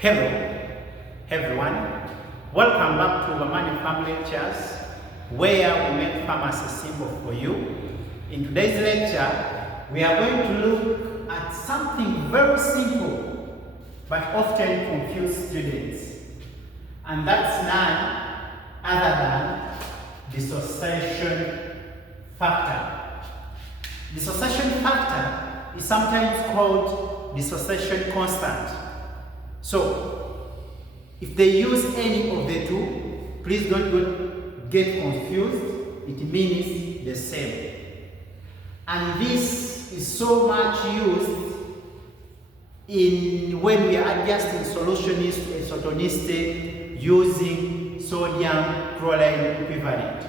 Hello everyone, welcome back to Bamane Pharm Lectures, where we make pharmacy simple for you. In today's lecture, we are going to look at something very simple but often confuse students, and that's none other than dissociation factor. Dissociation factor is sometimes called dissociation constant. So, if they use any of the two, please don't get confused. It means the same. And this is so much used in when we are adjusting solutions to isotonicity using sodium chloride equivalent,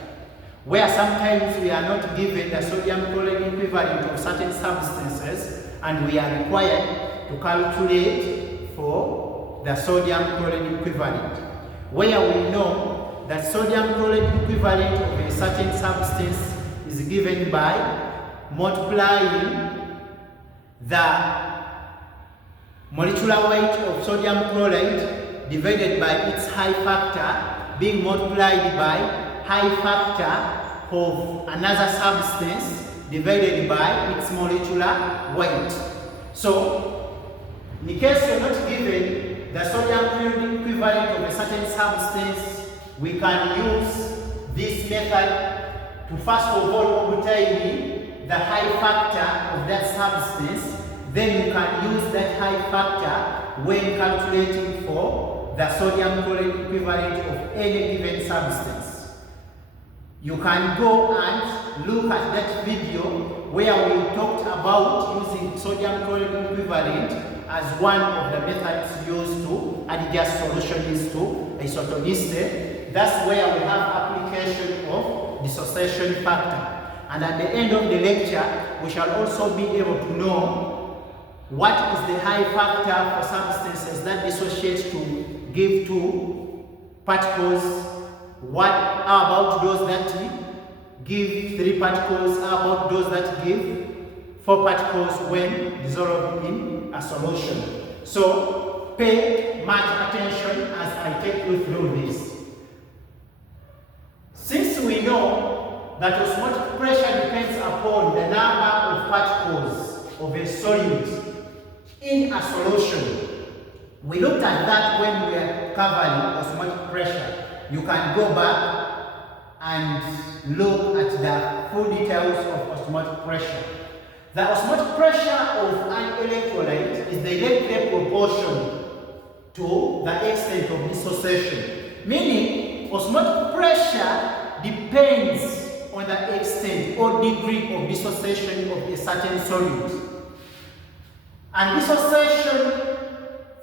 where sometimes we are not given the sodium chloride equivalent of certain substances and we are required to calculate for the sodium chloride equivalent, where we know that sodium chloride equivalent of a certain substance is given by multiplying the molecular weight of sodium chloride divided by its high factor being multiplied by high factor of another substance divided by its molecular weight. So, in case you're not given the sodium chloride equivalent of a certain substance, we can use this method to first of all obtain the high factor of that substance. Then you can use that high factor when calculating for the sodium chloride equivalent of any given substance. You can go and look at that video where we talked about using sodium chloride equivalent as one of the methods used to adjust solutions to isotonicity. That's where we have application of dissociation factor. And at the end of the lecture, we shall also be able to know what is the high factor for substances that dissociate to give two particles. What about those that give three particles? How about those that give four particles when dissolved in a solution? So pay much attention as I take you through this. Since we know that osmotic pressure depends upon the number of particles of a solid in a solution, we looked at that when we were covering osmotic pressure. You can go back and look at the full details of osmotic pressure. The osmotic pressure of an electrolyte is directly proportional to the extent of dissociation, meaning osmotic pressure depends on the extent or degree of dissociation of a certain solute. And dissociation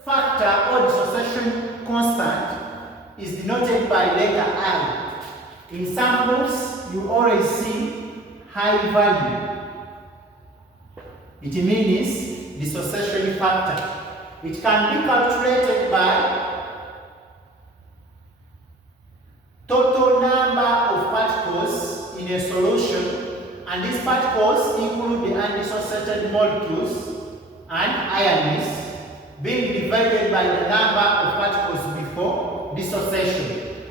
factor or dissociation constant is denoted by letter I. In samples, you always see high value. It means dissociation factor. It can be calculated by total number of particles in a solution, and these particles include the undissociated molecules and ions being divided by the number of particles before dissociation.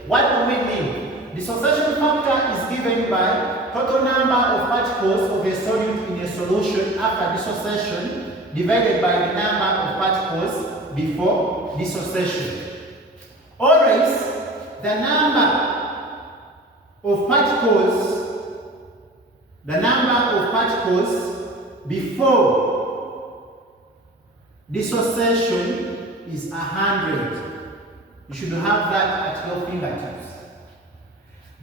What do we mean? Dissociation factor is given by total number of particles of a solute in a solution after dissociation divided by the number of particles before dissociation. Always, the number of particles before dissociation is 100. You should have that at your fingertips.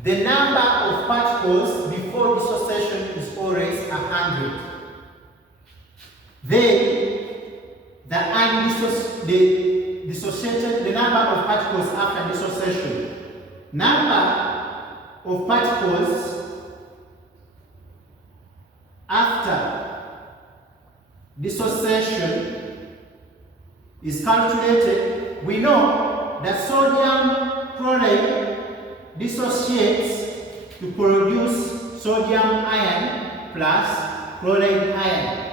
The number of particles before dissociation is always 100. Then the number of particles after dissociation. Number of particles after dissociation is calculated. We know that sodium chloride dissociates to produce sodium ion plus chloride ion.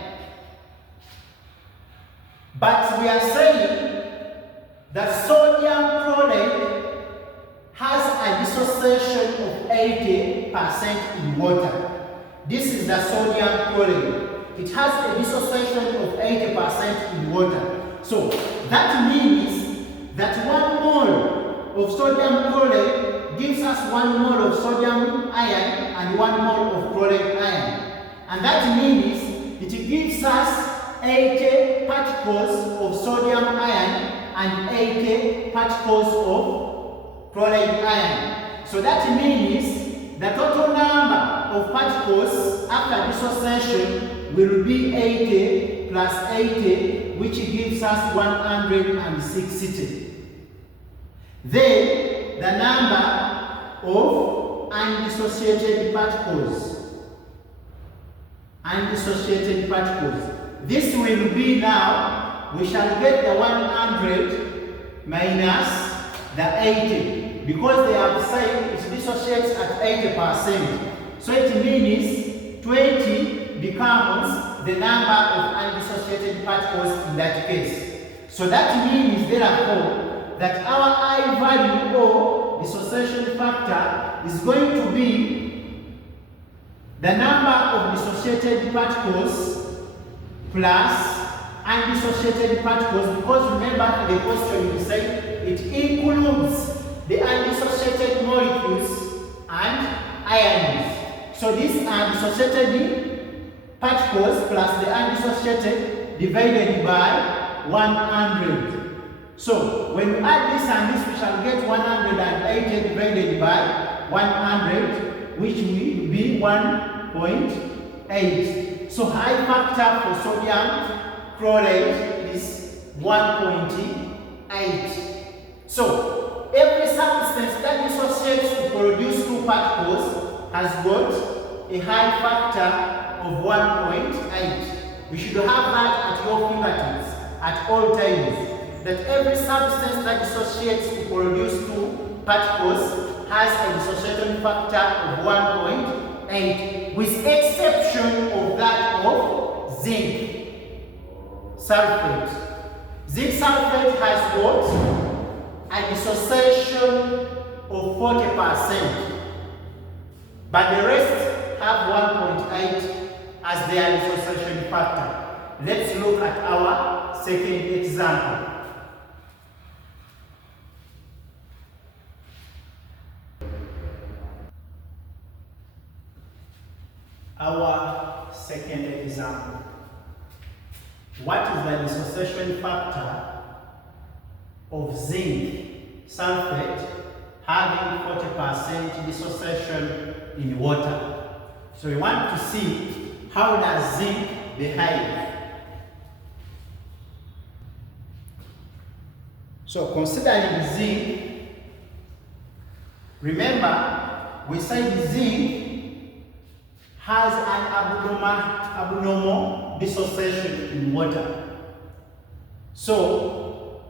But we are saying the the sodium chloride. It has a dissociation of 80% in water. So that means that 1 mole of sodium chloride gives us 1 mole of sodium ion and 1 mole of chloride ion. And that means it gives us 80 particles of sodium ion and 80 particles of chloride ion. So that means the total number of particles after dissociation will be 80 plus 80, which gives us 160. Then the number of undissociated particles. This will be now, we shall get the 100 minus the 80, because they have said it dissociates at 80%. So it means 20 becomes the number of undissociated particles in that case. So that means therefore that our I value or dissociation factor is going to be the number of dissociated particles plus undissociated particles, because remember the question we said it includes the undissociated molecules and ions. So these are dissociated particles plus the undissociated divided by 100. So when we add this and this, we shall get 180 divided by 100, which will be 1.8. So high factor for sodium chloride is 1.8. So every substance that dissociates to produce 2 particles has got a high factor of 1.8. We should have that at your fingertips at all times. That every substance that dissociates to produce 2 particles has a dissociation factor of 1.8, with exception of that of zinc sulfate. Zinc sulfate has got a dissociation of 40%, but the rest have 1.8 as their dissociation factor. Let's look at our second example. Our second example. What is the dissociation factor of zinc sulfate having 40% dissociation in water? So we want to see how does zinc behave. So considering zinc, remember we said zinc has an abnormal dissociation in water. So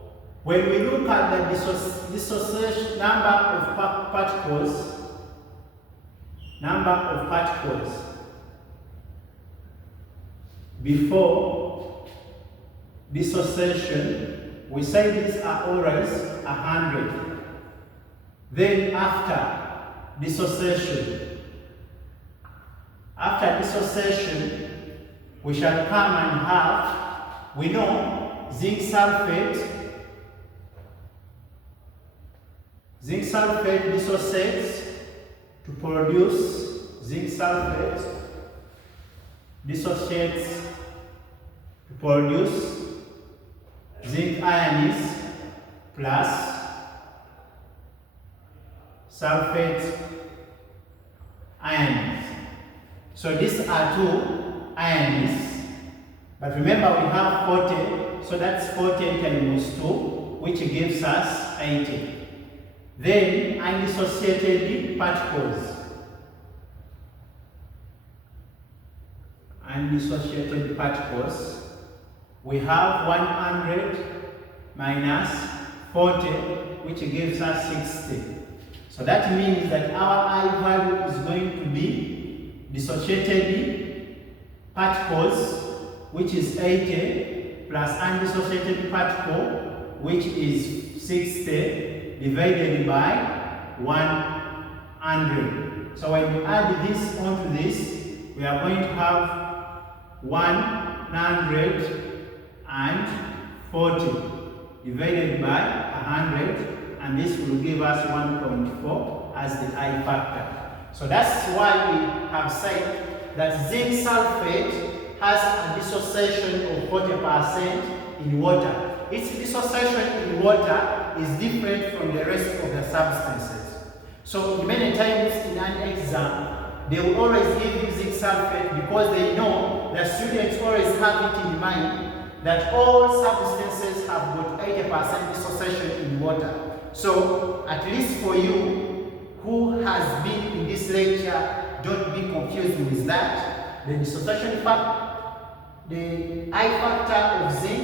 when we look at the dissociation number of particles before dissociation, we say these are always 100. Then after dissociation, we shall come and have, we know zinc sulfate dissociates to produce zinc sulfate, dissociates to produce zinc ions plus sulfate ions. So these are 2 ions, but remember we have 40, so that's 40 times 2, which gives us 80. Then undissociated particles. We have 100 minus 40, which gives us 60. So that means that our I value is going to be dissociated particles, which is 80, plus undissociated particle, which is 60, divided by 100. So when you add this onto this, we are going to have 140 divided by 100, and this will give us 1.4 as the I factor. So that's why we have said that zinc sulfate has a dissociation of 40% in water. Its dissociation in water is different from the rest of the substances. So many times in an exam, they will always give you zinc sulfate because they know that students always have it in mind that all substances have got 80% dissociation in water. So at least for you who has been in this lecture, don't be confused with that. The dissociation factor, the I factor of zinc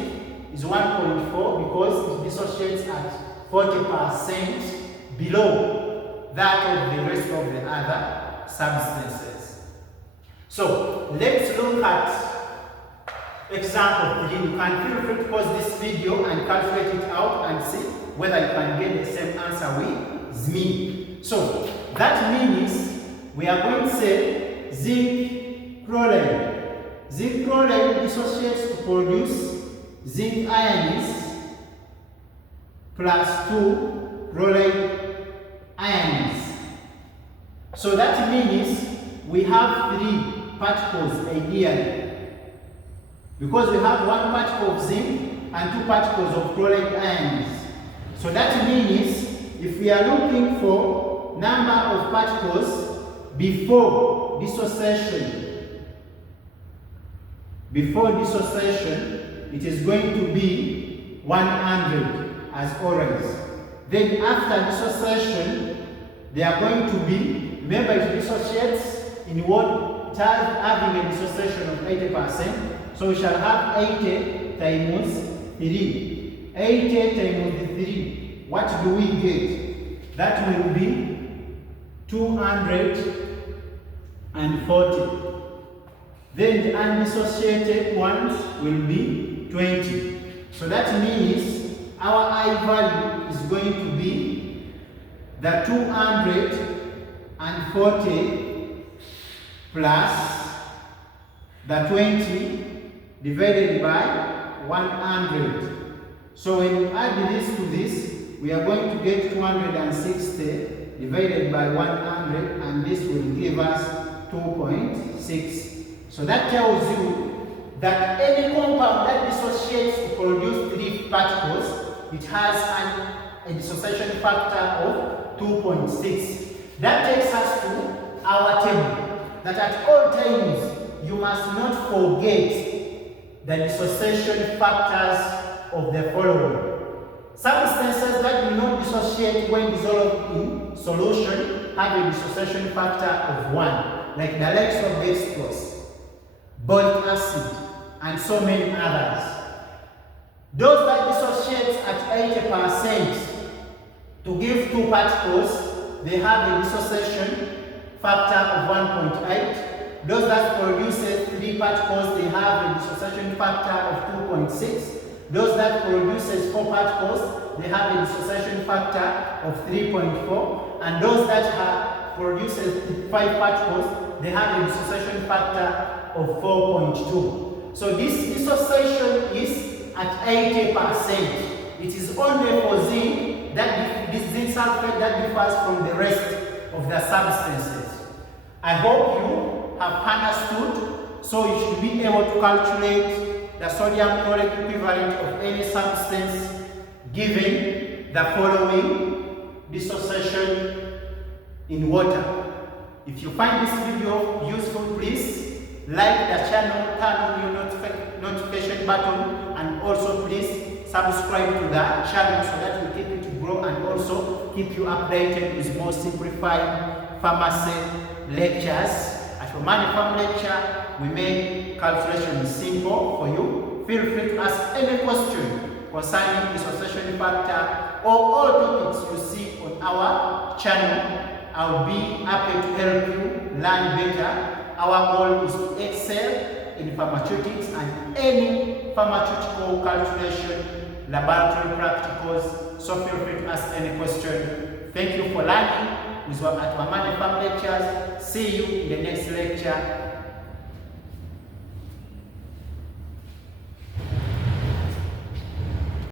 is 1.4 because it dissociates at 40% below that of the rest of the other substances. So let's look at example 3. You can feel free to pause this video and calculate it out and see whether you can get the same answer with me. So that means we are going to say zinc chloride. Zinc chloride dissociates to produce zinc ions plus 2 chloride ions. So that means we have 3 particles ideally. Because we have 1 particle of zinc and 2 particles of chloride ions. So that means if we are looking for number of particles before dissociation, it is going to be 100 as always. Then after dissociation, they are going to be, remember it dissociates in what? It has having a dissociation of 80%. So we shall have 80 times 3. 80 times 3. What do we get? That will be 240. Then the undissociated ones will be 20. So that means our I value is going to be the 240 plus the 20 divided by 100. So when you add this to this, we are going to get 260 divided by 100, and this will give us 2.6. So that tells you that any compound that dissociates to produce 3 particles, it has a dissociation factor of 2.6. That takes us to our table, that at all times you must not forget the dissociation factors of the following. Substances that do not dissociate when dissolved in solution have a dissociation factor of 1, like the likes of dextrose, boric acid, and so many others. Those that dissociate at 80% to give 2 particles, they have a dissociation factor of 1.8. Those that produces 3 particles, they have a dissociation factor of 2.6. Those that produces 4 particles, they have a dissociation factor of 3.4. And those that produces 5 particles, they have a dissociation factor of 4.2. So this dissociation is at 80%. It is only for zinc that this zinc sulfate that differs from the rest of the substances. I hope you have understood, so you should be able to calculate the sodium chloride equivalent of any substance given the following dissociation in water. If you find this video useful, please like the channel, turn on your notification button, and also please subscribe to the channel so that we keep it to grow and also keep you updated with more simplified pharmacy lectures. At Bamane Pharm Lecture, we make calculations simple for you. Feel free to ask any question concerning dissociation factor or all topics you see on our channel. I'll be happy to help you learn better. Our goal is to excel in pharmaceutics and any pharmaceutical calculation, laboratory practicals. So feel free to ask any question. Thank you for learning with at Bamane Pharm Lectures. See you in the next lecture.